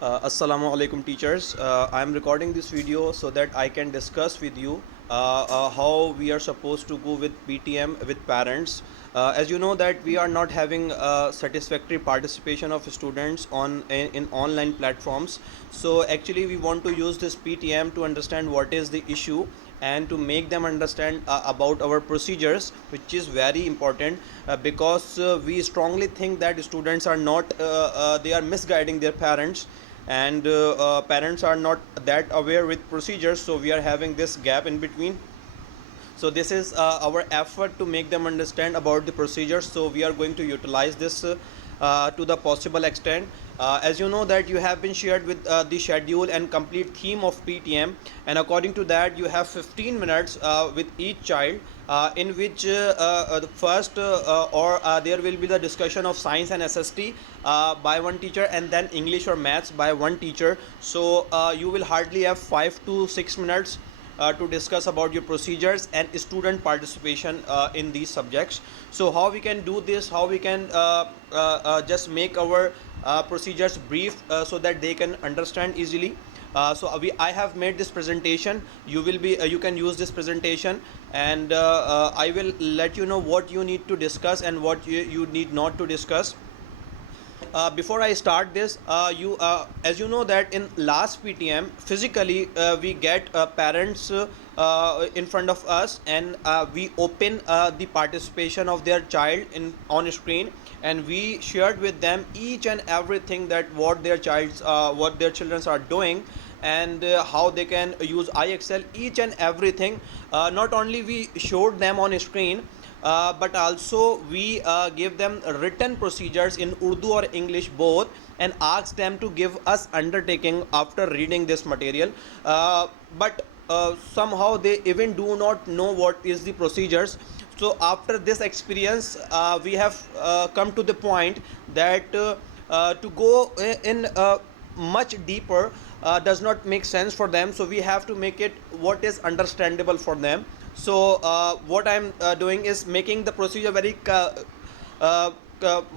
Assalamu alaikum teachers. I am recording this video so that I can discuss with you how we are supposed to go with PTM with parents. As you know that we are not having satisfactory participation of students in online platforms. So actually we want to use this PTM to understand what is the issue and to make them understand about our procedures, which is very important because we strongly think that students are not they are misguiding their parents, and parents are not that aware with procedures, so we are having this gap in between. So this is our effort to make them understand about the procedures, so we are going to utilize this to the possible extent. As you know that you have been shared with the schedule and complete theme of PTM, and according to that you have 15 minutes with each child, in which the first or there will be the discussion of science and SST by one teacher, and then English or maths by one teacher. So you will hardly have 5 to 6 minutes to discuss about your procedures and student participation in these subjects. So how we can do this, how we can just make our procedures brief so that they can understand easily. I have made this presentation. You can use this presentation, and I will let you know what you need to discuss and what you need not to discuss. Before I start this, as you know that in last PTM physically we get parents in front of us, and we open the participation of their child in on screen, and we shared with them each and everything that what their children are doing, and how they can use IXL, each and everything. Not only we showed them on screen, but also we give them written procedures in Urdu or English both, and ask them to give us undertaking after reading this material. But somehow they even do not know what is the procedures. So after this experience we have come to the point that to go in much deeper does not make sense for them, so we have to make it what is understandable for them. So what I'm doing is making the procedure uh,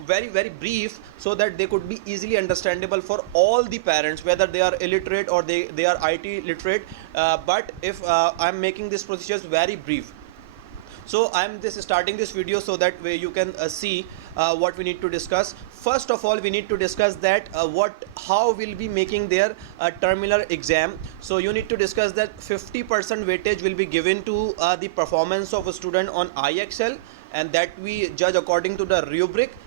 very very brief, so that they could be easily understandable for all the parents, whether they are illiterate or they are IT literate. But if I'm making this procedures very brief, so I'm just starting this video so that way you can see what we need to discuss. First of all, we need to discuss that how we'll be making their terminal exam. So you need to discuss that 50% weightage will be given to the performance of a student on IXL, and that we judge according to the rubric,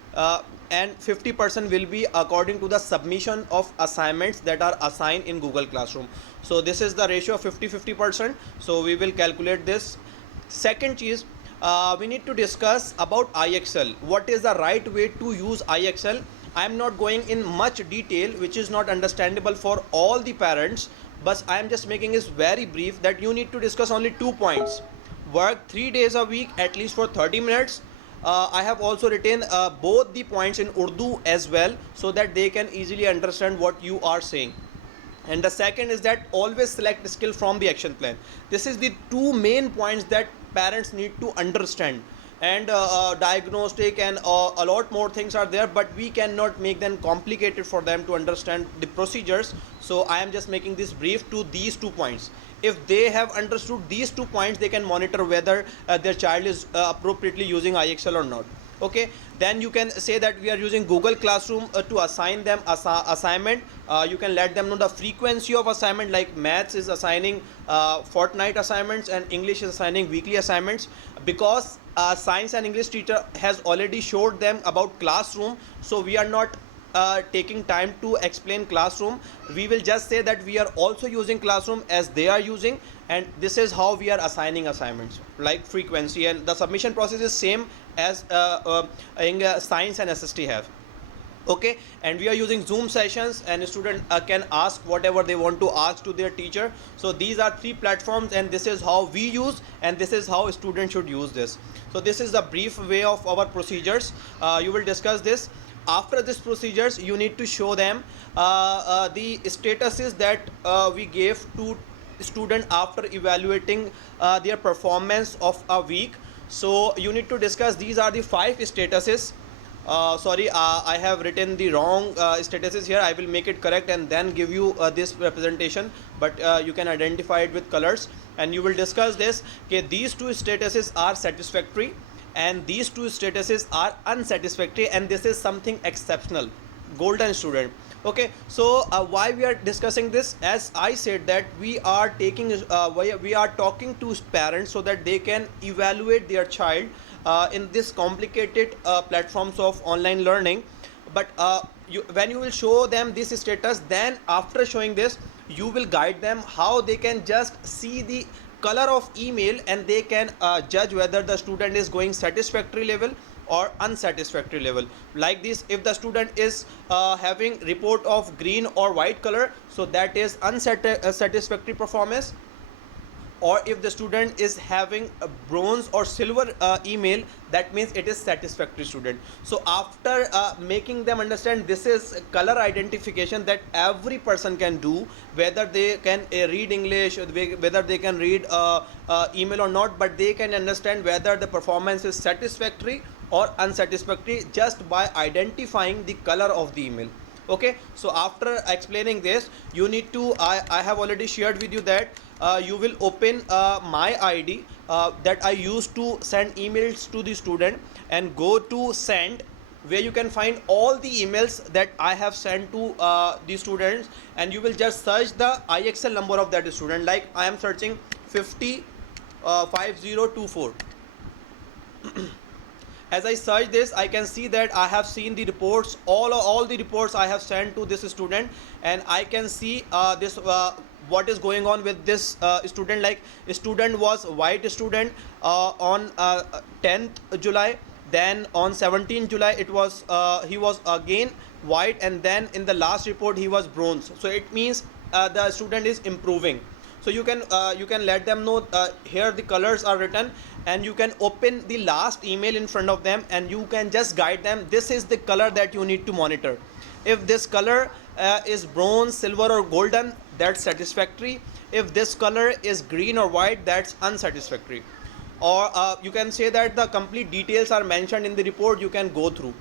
and 50% will be according to the submission of assignments that are assigned in Google Classroom. So this is the ratio of 50-50%. So we will calculate this. Second is we need to discuss about IXL. What is the right way to use IXL? I am not going in much detail, which is not understandable for all the parents, but I am just making this very brief that you need to discuss only 2 points. Work 3 days a week at least for 30 minutes. I have also written both the points in Urdu as well, so that they can easily understand what you are saying. And the second is that always select skill from the action plan. This is the two main points that parents need to understand. And diagnostic and a lot more things are there, but we cannot make them complicated for them to understand the procedures. So I am just making this brief to these 2 points. If they have understood these 2 points, they can monitor whether their child is appropriately using IXL or not. Okay, then you can say that we are using Google Classroom to assign them assignment. You can let them know the frequency of assignment, like maths is assigning fortnight assignments and English is assigning weekly assignments, because science and English teacher has already showed them about Classroom, so we are not taking time to explain Classroom. We will just say that we are also using Classroom as they are using, and this is how we are assigning assignments, like frequency, and the submission process is same as in science and SST have. Okay, and we are using Zoom sessions, and a student can ask whatever they want to ask to their teacher. So these are 3 platforms, and this is how we use, and this is how students should use this. So this is the brief way of our procedures. You will discuss this. After this procedures, you need to show them the statuses that we gave to student after evaluating their performance of a week. So you need to discuss these are the 5 statuses. Sorry, I have written the wrong statuses here. I will make it correct and then give you this representation, but you can identify it with colors, and you will discuss this. Okay, these two statuses are satisfactory and these two statuses are unsatisfactory, and this is something exceptional, golden student. Okay, so why we are discussing this? As I said that we are taking we are talking to parents so that they can evaluate their child in this complicated platforms of online learning. But when you will show them this status, then after showing this you will guide them how they can just see the color of email, and they can judge whether the student is going satisfactory level or unsatisfactory level. Like this, if the student is having report of green or white color, so that is unsatisfactory performance. Or if the student is having a bronze or silver email, that means it is satisfactory student. So after making them understand this is color identification that every person can do, whether they can read English, whether they can read email or not, but they can understand whether the performance is satisfactory or unsatisfactory just by identifying the color of the email. Okay, so after explaining this, you need to I have already shared with you that you will open my ID that I used to send emails to the student, and go to send, where you can find all the emails that I have sent to the students, and you will just search the IXL number of that student. Like I am searching 5024. As I search this, I can see that I have seen the reports, all the reports I have sent to this student, and I can see this what is going on with this student. Like student was white student on 10th July, then on 17th July it was he was again white, and then in the last report he was bronze. So it means the student is improving. So you can let them know here the colors are written, and you can open the last email in front of them, and you can just guide them, this is the color that you need to monitor. If this color is bronze, silver or golden, that's satisfactory. If this color is green or white, that's unsatisfactory. Or you can say that the complete details are mentioned in the report, you can go through.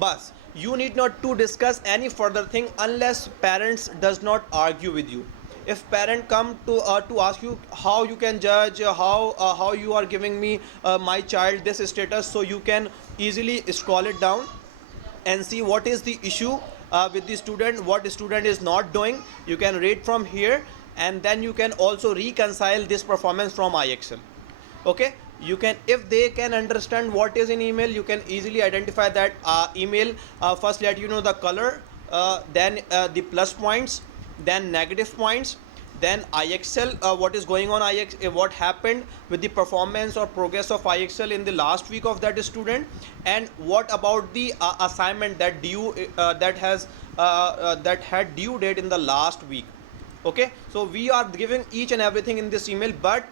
But you need not to discuss any further thing unless parents does not argue with you. If parent come to ask you how you can judge how you are giving me my child this status, so you can easily scroll it down and see what is the issue with the student, what the student is not doing. You can read from here, and then you can also reconcile this performance from IXL. Okay, you can, if they can understand what is in email, you can easily identify that email first let you know the color, then the plus points, then negative points, then IXL, what is going on IXL, what happened with the performance or progress of IXL in the last week of that student, and what about the assignment that due that had due date in the last week. Okay, so we are giving each and everything in this email. But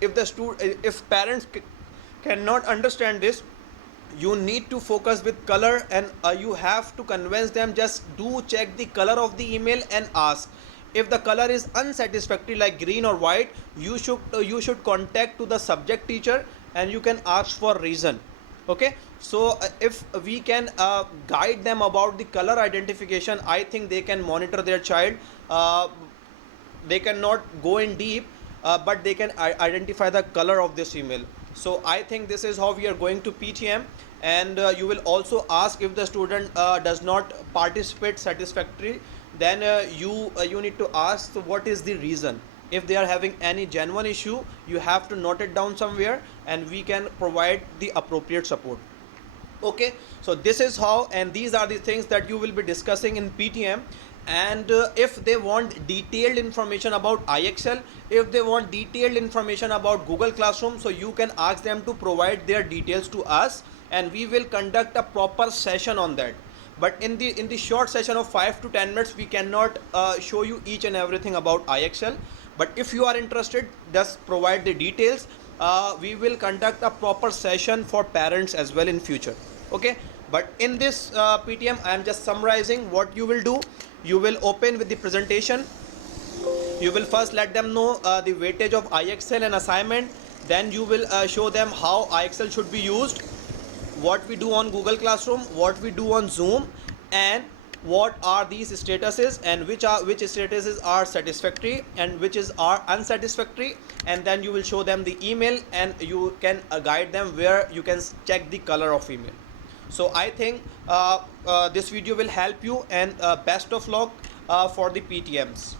if parents cannot understand this, you need to focus with color, and you have to convince them, just do check the color of the email and ask. If the color is unsatisfactory like green or white, you should contact to the subject teacher, and you can ask for reason. Okay, so if we can guide them about the color identification, I think they can monitor their child. They cannot go in deep, but they can identify the color of this email. So I think this is how we are going to PTM, and you will also ask if the student does not participate satisfactorily, then you need to ask what is the reason. If they are having any genuine issue, you have to note it down somewhere, and we can provide the appropriate support. Okay, so this is how, and these are the things that you will be discussing in PTM. And if they want detailed information about IXL, if they want detailed information about Google Classroom, so you can ask them to provide their details to us, and we will conduct a proper session on that. But in the short session of 5 to 10 minutes, we cannot show you each and everything about IXL. But if you are interested, just provide the details. We will conduct a proper session for parents as well in future. Okay, but in this PTM, I am just summarizing what you will do. You will open with the presentation. You will first let them know the weightage of IXL and assignment. Then you will show them how IXL should be used. what we do on Google Classroom, what we do on Zoom, and what are these statuses, and which statuses are satisfactory and which is are unsatisfactory, and then you will show them the email, and you can guide them where you can check the color of email. So I think this video will help you, and best of luck for the PTMs.